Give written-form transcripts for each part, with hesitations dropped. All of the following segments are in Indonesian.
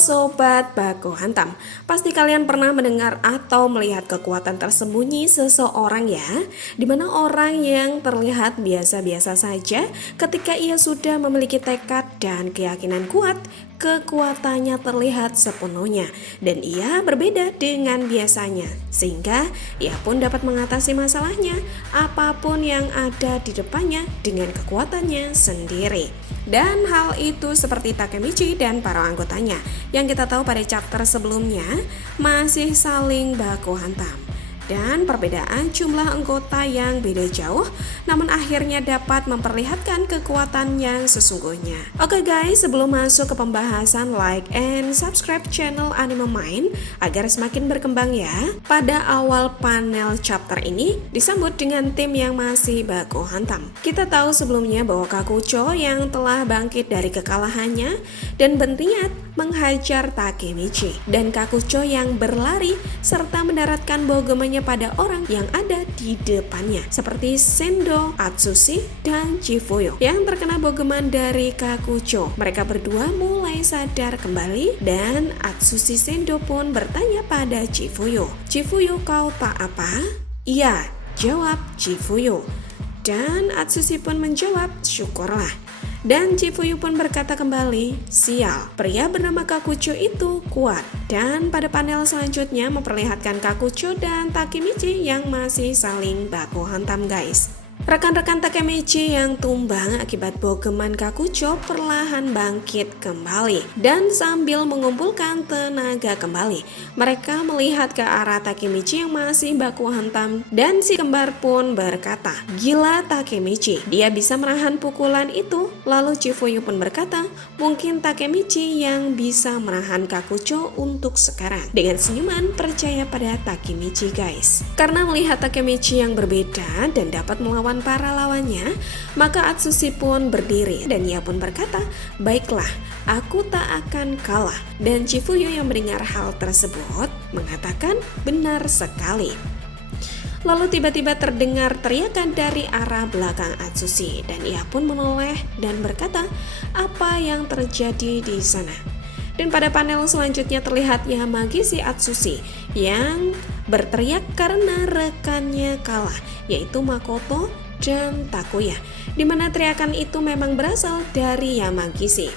Sobat Baku Hantam, pasti kalian pernah mendengar atau melihat kekuatan tersembunyi seseorang ya, dimana orang yang terlihat biasa-biasa saja ketika ia sudah memiliki tekad dan keyakinan kuat, kekuatannya terlihat sepenuhnya dan ia berbeda dengan biasanya, sehingga ia pun dapat mengatasi masalahnya apapun yang ada di depannya dengan kekuatannya sendiri. Dan hal itu seperti Takemichi dan para anggotanya yang kita tahu pada chapter sebelumnya masih saling baku hantam. Dan perbedaan jumlah anggota yang beda jauh, namun akhirnya dapat memperlihatkan kekuatan yang sesungguhnya. Oke guys, sebelum masuk ke pembahasan, like and subscribe channel Anime Mind agar semakin berkembang ya. Pada awal panel chapter ini disambut dengan tim yang masih baku hantam. Kita tahu sebelumnya bahwa Kakucho yang telah bangkit dari kekalahannya dan berniat menghajar Takemichi, dan Kakucho yang berlari serta mendaratkan bogemannya pada orang yang ada di depannya seperti Sendo, Atsushi, dan Chifuyo yang terkena bogeman dari Kakucho. Mereka berdua mulai sadar kembali dan Atsushi Sendo pun bertanya pada Chifuyo, "Chifuyo, kau tak apa?" "Iya," jawab Chifuyo. Dan Atsushi pun menjawab, "Syukurlah." Dan Chifuyo pun berkata kembali, "Sial, pria bernama Kakucho itu kuat." Dan pada panel selanjutnya memperlihatkan Kakucho dan Takemichi yang masih saling baku hantam guys. Rekan-rekan Takemichi yang tumbang akibat bogeman Kakucho perlahan bangkit kembali dan sambil mengumpulkan tenaga kembali, mereka melihat ke arah Takemichi yang masih baku hantam, dan si kembar pun berkata, "Gila Takemichi, dia bisa menahan pukulan itu." Lalu Chifuyo pun berkata, "Mungkin Takemichi yang bisa menahan Kakucho untuk sekarang." Dengan senyuman percaya pada Takemichi guys. Karena melihat Takemichi yang berbeda dan dapat melawan para lawannya, maka Atsushi pun berdiri dan ia pun berkata, "Baiklah, aku tak akan kalah." Dan Chifuyo yang mendengar hal tersebut mengatakan, "Benar sekali." Lalu tiba-tiba terdengar teriakan dari arah belakang Atsushi dan ia pun menoleh dan berkata, "Apa yang terjadi di sana?" Dan pada panel selanjutnya terlihat Yamagi si Atsushi yang berteriak karena rekannya kalah, yaitu Makoto dan Takuya, di mana teriakan itu memang berasal dari Yamagishi.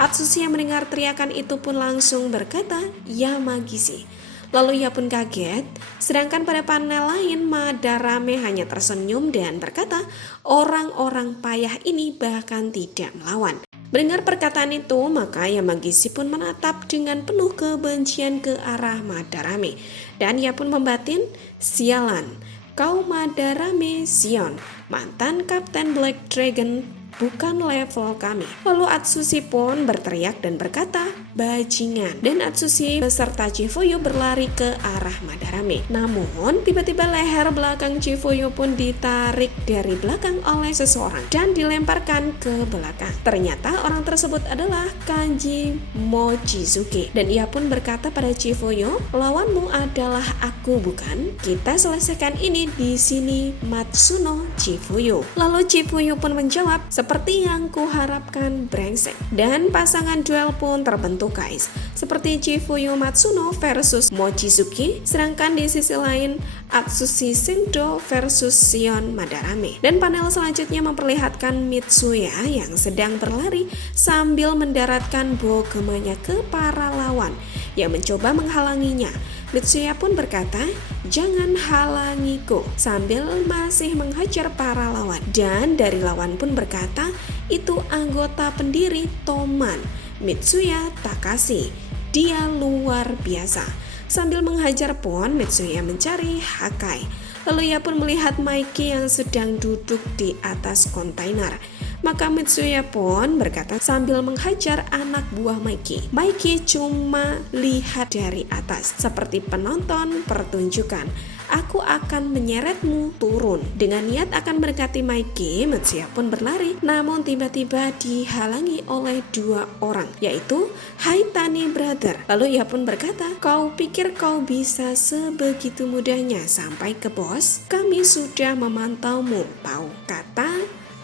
Atsushi yang mendengar teriakan itu pun langsung berkata, "Yamagishi." Lalu ia pun kaget, sedangkan pada panel lain Madarame hanya tersenyum dan berkata, "Orang-orang payah ini bahkan tidak melawan." Mendengar perkataan itu, maka Yamagishi pun menatap dengan penuh kebencian ke arah Madarame, dan ia pun membatin, "Sialan, kau Madarame Shion, mantan Kapten Black Dragon, bukan level kami." Lalu Atsushi pun berteriak dan berkata, "Bajingan." Dan Atsushi beserta Chifuyo berlari ke arah Madarame. Namun tiba-tiba leher belakang Chifuyo pun ditarik dari belakang oleh seseorang dan dilemparkan ke belakang. Ternyata orang tersebut adalah Kanji Mochizuki, dan ia pun berkata pada Chifuyo, "Lawanmu adalah aku bukan? Kita selesaikan ini di sini, Matsuno Chifuyo." Lalu Chifuyo pun menjawab, "Seperti yang kuharapkan, brengsek." Dan pasangan duel pun terbentuk guys, seperti Chifuyo Matsuno versus Mochizuki, sedangkan di sisi lain Atsushi Sendo versus Shion Madarame. Dan panel selanjutnya memperlihatkan Mitsuya yang sedang berlari sambil mendaratkan bogemannya ke para lawan yang mencoba menghalanginya. Mitsuya pun berkata, "Jangan halangiku," sambil masih menghajar para lawan. Dan dari lawan pun berkata, "Itu anggota pendiri Toman, Mitsuya Takashi. Dia luar biasa." Sambil menghajar pun Mitsuya mencari Hakai. Lalu ia pun melihat Maiki yang sedang duduk di atas kontainer. Maka Mitsuya pun berkata sambil menghajar anak buah Maiki. Maiki cuma lihat dari atas seperti penonton pertunjukan. "Aku akan menyeretmu turun." Dengan niat akan mendekati Maiki, Mitsuya pun berlari, namun tiba-tiba dihalangi oleh dua orang, yaitu Haitani Brother. Lalu ia pun berkata, "Kau pikir kau bisa sebegitu mudahnya sampai ke bos? Kami sudah memantaumu, tahu," kata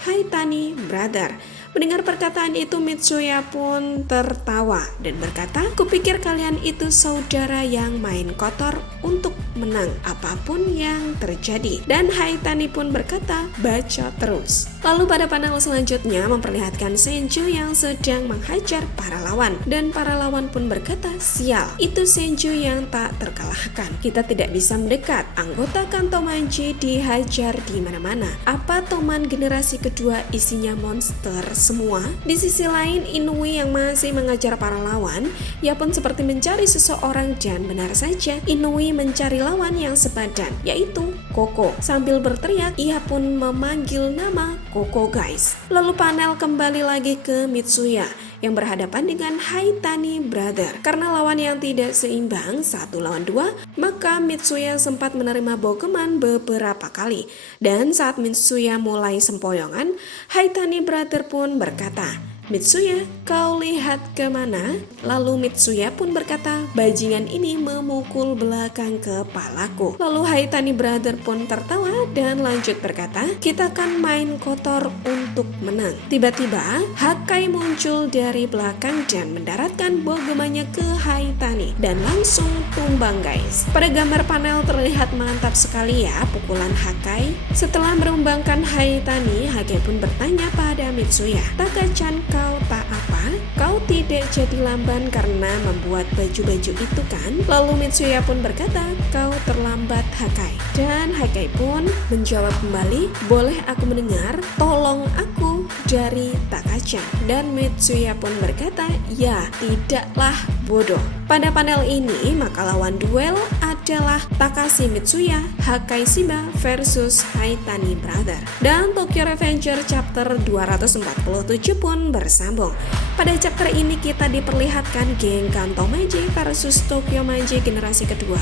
Haitani Brother. Mendengar perkataan itu, Mitsuya pun tertawa dan berkata, "Kupikir kalian itu saudara yang main kotor untuk menang apapun yang terjadi." Dan Haitani pun berkata, "Baca terus." Lalu pada panel selanjutnya memperlihatkan Senju yang sedang menghajar para lawan. Dan para lawan pun berkata, "Sial, itu Senju yang tak terkalahkan. Kita tidak bisa mendekat. Anggota Kanto Manji dihajar di mana-mana. Apa Toman generasi kedua isinya monster semua?" Di sisi lain, Inui yang masih mengajar para lawan, ia pun seperti mencari seseorang dan benar saja Inui mencari lawan yang sepadan, yaitu Koko. Sambil berteriak, ia pun memanggil nama Koko guys. Lalu panel kembali lagi ke Mitsuya yang berhadapan dengan Haitani Brother. Karena lawan yang tidak seimbang 1 lawan 2, maka Mitsuya sempat menerima bogeman beberapa kali. Dan saat Mitsuya mulai sempoyongan, Haitani Brother pun berkata, "Mitsuya, kau lihat kemana?" Lalu Mitsuya pun berkata, "Bajingan ini memukul belakang kepalaku." Lalu Haitani Brother pun tertawa dan lanjut berkata, "Kita kan main kotor untuk menang." Tiba-tiba Hakai muncul dari belakang dan mendaratkan bogemannya ke Haitani dan langsung tumbang guys. Pada gambar panel terlihat mantap sekali ya pukulan Hakai. Setelah merumbangkan Haitani, Hakai pun bertanya pada Mitsuya, "Taka-chan, kau tak apa? Kau tidak jadi lamban karena membuat baju-baju itu kan?" Lalu Mitsuya pun berkata, "Kau terlambat Hakai." Dan Hakai pun menjawab kembali, "Boleh aku mendengar? Tolong aku dari Taka-chan." Dan Mitsuya pun berkata, "Ya, tidaklah bodoh." Pada panel ini, maka lawan duel adalah Takashi Mitsuya, Hakai Shiba versus Haitani Brother. Dan Tokyo Revenger chapter 247 pun bersambung. Pada chapter ini kita diperlihatkan geng Kanto Manji versus Tokyo Manji generasi kedua.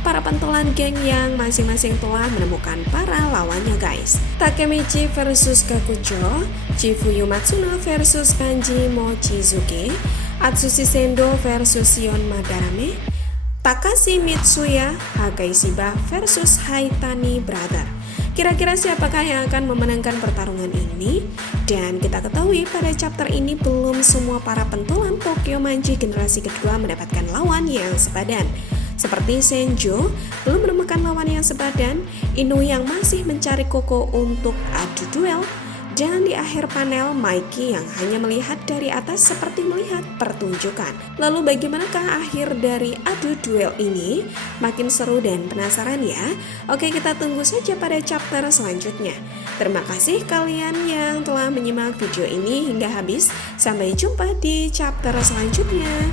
Para pentolan geng yang masing-masing telah menemukan para lawannya guys. Takemichi versus Kakujo, Chifuyu Matsuno versus Kanji Mochizuki, Atsushi Sendo versus Shion Madarame, Takashi Mitsuya, Hakai Shiba versus Haitani Brother. Kira-kira siapakah yang akan memenangkan pertarungan ini? Dan kita ketahui pada chapter ini belum semua para pentolan Tokyo Manji generasi kedua mendapatkan lawan yang sepadan. Seperti Senjo belum menemukan lawan yang sepadan, Inui yang masih mencari Koko untuk adu duel, dan di akhir panel Mikey yang hanya melihat dari atas seperti melihat pertunjukan. Lalu bagaimanakah akhir dari adu duel ini? Makin seru dan penasaran ya? Oke, kita tunggu saja pada chapter selanjutnya. Terima kasih kalian yang telah menyimak video ini hingga habis. Sampai jumpa di chapter selanjutnya.